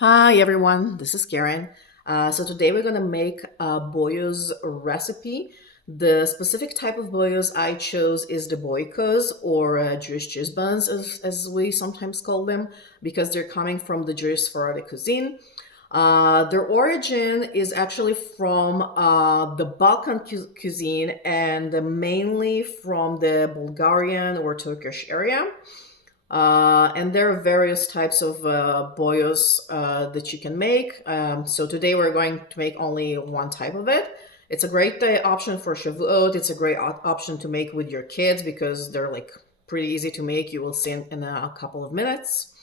Hi everyone, this is Karen. So today we're gonna make a Boyos recipe. The specific type of Boyos I chose is the Boikos or Jewish cheese buns, as we sometimes call them, because they're coming from the Jewish Sephardi cuisine. Their origin is actually from the Balkan cuisine and mainly from the Bulgarian or Turkish area. And there are various types of boyos that you can make. So today we're going to make only one type of it. It's a great option for Shavuot. It's a great option to make with your kids because they're like pretty easy to make. You will see in a couple of minutes.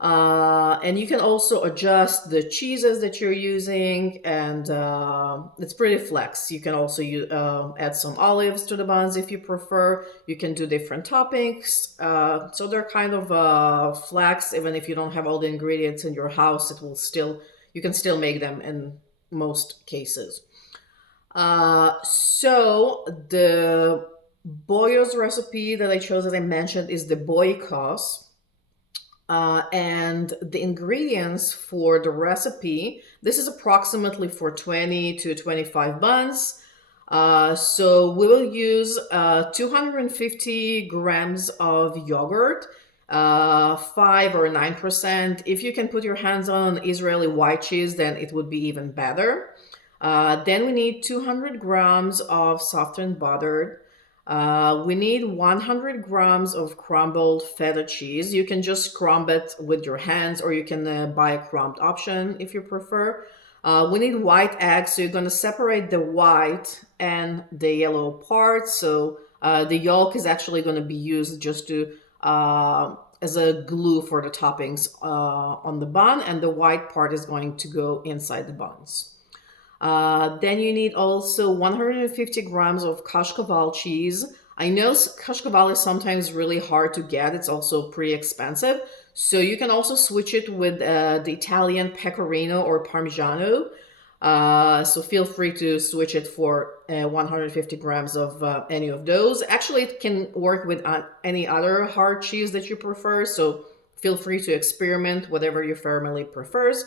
And you can also adjust the cheeses that you're using, and it's pretty flex. You can also add some olives to the buns if you prefer. You can do different toppings. So they're kind of flex. Even if you don't have all the ingredients in your house, you can still make them in most cases. So the Boyos recipe that I chose, as I mentioned, is the Boyikos. And the ingredients for the recipe, this is approximately for 20 to 25 buns. So we will use 250 grams of yogurt, 5 or 9%. If you can put your hands on Israeli white cheese, then it would be even better. Then we need 200 grams of softened butter. We need 100 grams of crumbled feta cheese. You can just crumb it with your hands, or you can buy a crumbed option if you prefer. We need white eggs, so you're going to separate the white and the yellow part. So the yolk is actually going to be used just to as a glue for the toppings on the bun, and the white part is going to go inside the buns. Then you need also 150 grams of kashkaval cheese. I know kashkaval is sometimes really hard to get. It's also pretty expensive. So you can also switch it with the Italian pecorino or parmigiano. So feel free to switch it for 150 grams of any of those. Actually, it can work with any other hard cheese that you prefer. So feel free to experiment whatever your family prefers.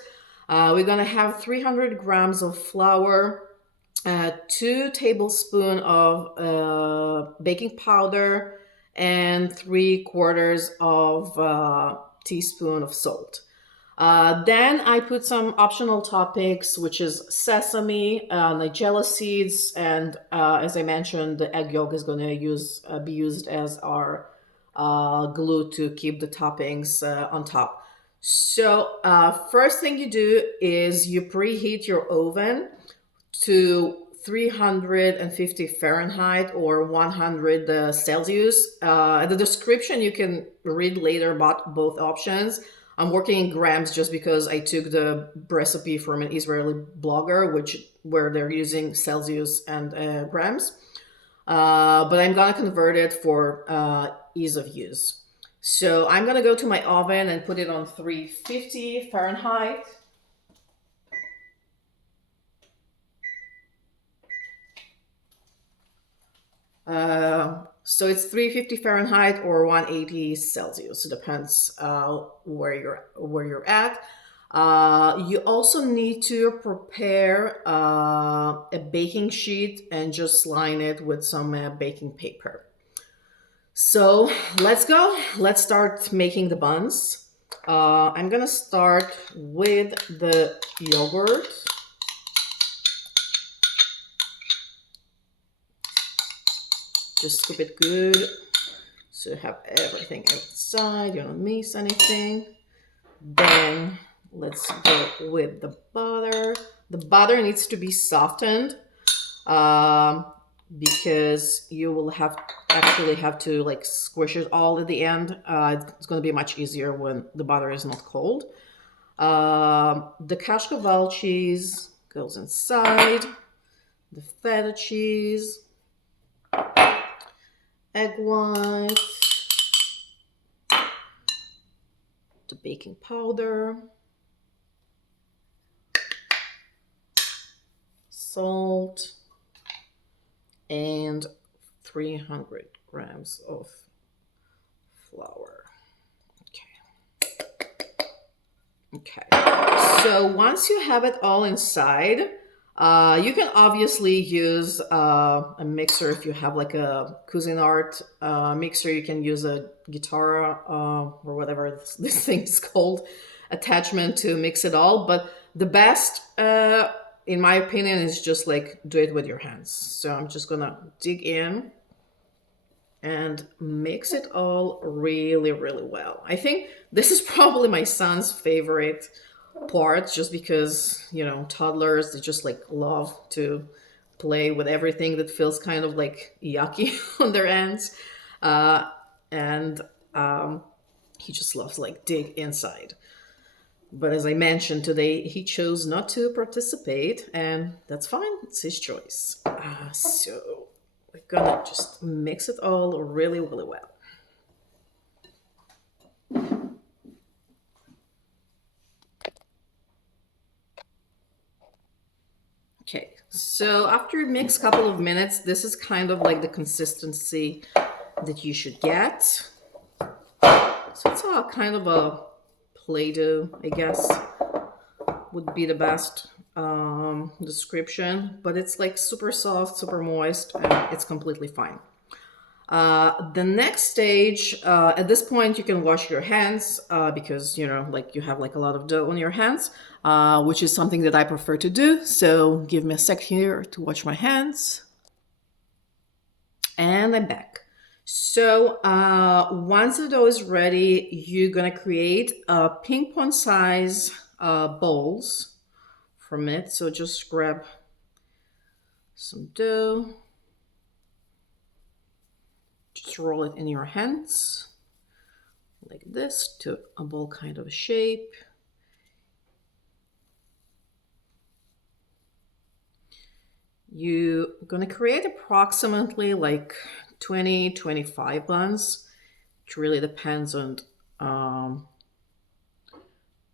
We're gonna have 300 grams of flour, 2 tablespoons of baking powder, and 3/4 of teaspoon of salt. Then I put some optional topics, which is sesame, nigella seeds, and as I mentioned, the egg yolk is going to be used as our glue to keep the toppings on top. So first thing you do is you preheat your oven to 350 Fahrenheit or 100 Celsius. The description you can read later about both options. I'm working in grams just because I took the recipe from an Israeli blogger, where they're using Celsius and grams. But I'm gonna convert it for ease of use. So I'm gonna go to my oven and put it on 350 Fahrenheit. So it's 350 Fahrenheit or 180 Celsius. It depends where you're at. You also need to prepare a baking sheet and just line it with some baking paper. So let's go. Let's start making the buns. I'm gonna start with the yogurt. Just scoop it good so you have everything outside, you don't miss anything. Then let's go with the butter. The butter needs to be softened because you will have to like squish it all at the end. It's going to be much easier when the butter is not cold. The kashkaval cheese goes inside. The feta cheese, egg white, the baking powder, salt, and 300 grams of flour. Okay. Okay. So once you have it all inside, you can obviously use a mixer if you have like a cuisine art mixer. You can use a guitar or whatever this thing is called attachment to mix it all. But the best, in my opinion, is just like do it with your hands. So I'm just gonna dig in and mix it all really, really well. I think this is probably my son's favorite part just because, toddlers, they just like love to play with everything that feels kind of like yucky on their ends. Uh, and he just loves like dig inside. But as I mentioned today, he chose not to participate, and that's fine. It's his choice. So we're gonna just mix it all really, really well. Okay, so after you mix a couple of minutes, this is kind of like the consistency that you should get. So it's a kind of a Play-Doh, I guess, would be the best description, but it's like super soft, super moist, and it's completely fine. The next stage, at this point, you can wash your hands because like you have like a lot of dough on your hands, which is something that I prefer to do. So give me a sec here to wash my hands, and I'm back. So once the dough is ready, you're gonna create ping pong size bowls from it. So just grab some dough. Just roll it in your hands like this to a ball kind of shape. You're gonna create approximately like 20-25 buns. It really depends on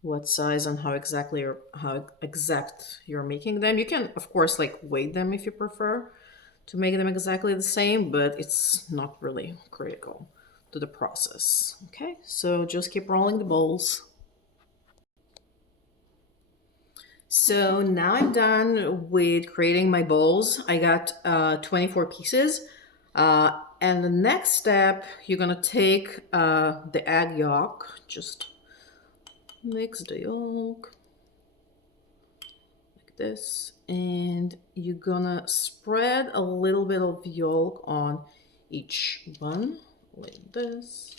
what size and how exact you're making them. You can of course like weight them if you prefer to make them exactly the same, but it's not really critical to the process. Okay, so just keep rolling the bowls. So now I'm done with creating my bowls. I got 24 pieces. And the next step, you're gonna take the egg yolk, just mix the yolk like this, and you're gonna spread a little bit of yolk on each bun like this.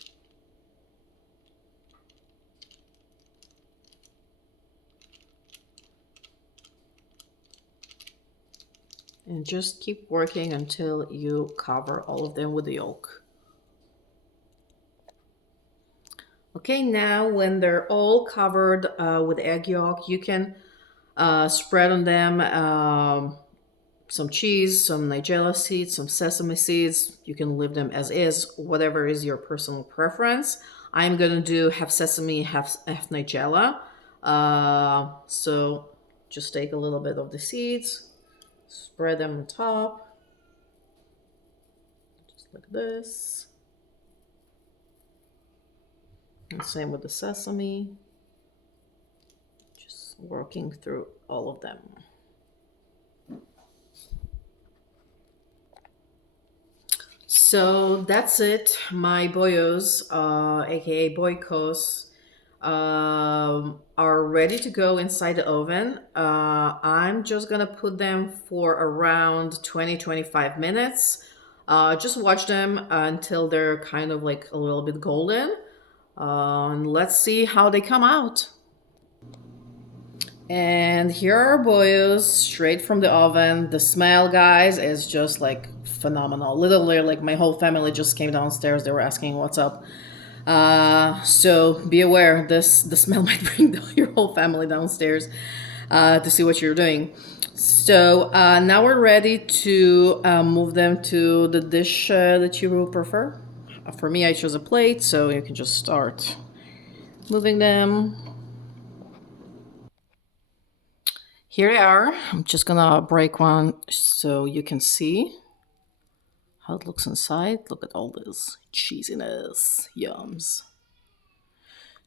And just keep working until you cover all of them with the yolk. Okay, now when they're all covered with egg yolk, you can spread on them some cheese, some nigella seeds, some sesame seeds. You can leave them as is, whatever is your personal preference. I'm gonna do half sesame, half nigella. So just take a little bit of the seeds, spread them on top, just like this. And same with the sesame. Just working through all of them. So that's it. My boyos, aka Boyikos, are ready to go inside the oven. I'm just gonna put them for around 20-25 minutes. Just watch them until they're kind of like a little bit golden. And let's see how they come out. And here are boyos straight from the oven. The smell, guys, is just like phenomenal. Literally, like my whole family just came downstairs. They were asking what's up. So be aware, the smell might bring your whole family downstairs to see what you're doing. So now we're ready to move them to the dish that you will prefer. For me, I chose a plate, so you can just start moving them. Here they are. I'm just gonna break one so you can see how it looks inside. Look at all this cheesiness, yums.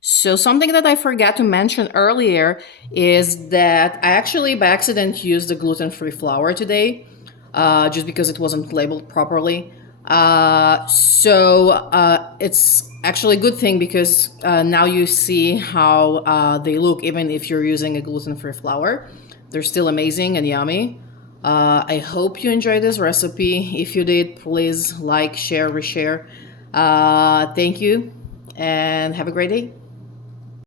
So something that I forgot to mention earlier is that I actually by accident used the gluten-free flour today, just because it wasn't labeled properly. It's actually a good thing because now you see how they look, even if you're using a gluten-free flour. They're still amazing and yummy. I hope you enjoyed this recipe. If you did, please like, share, reshare. Thank you, and have a great day.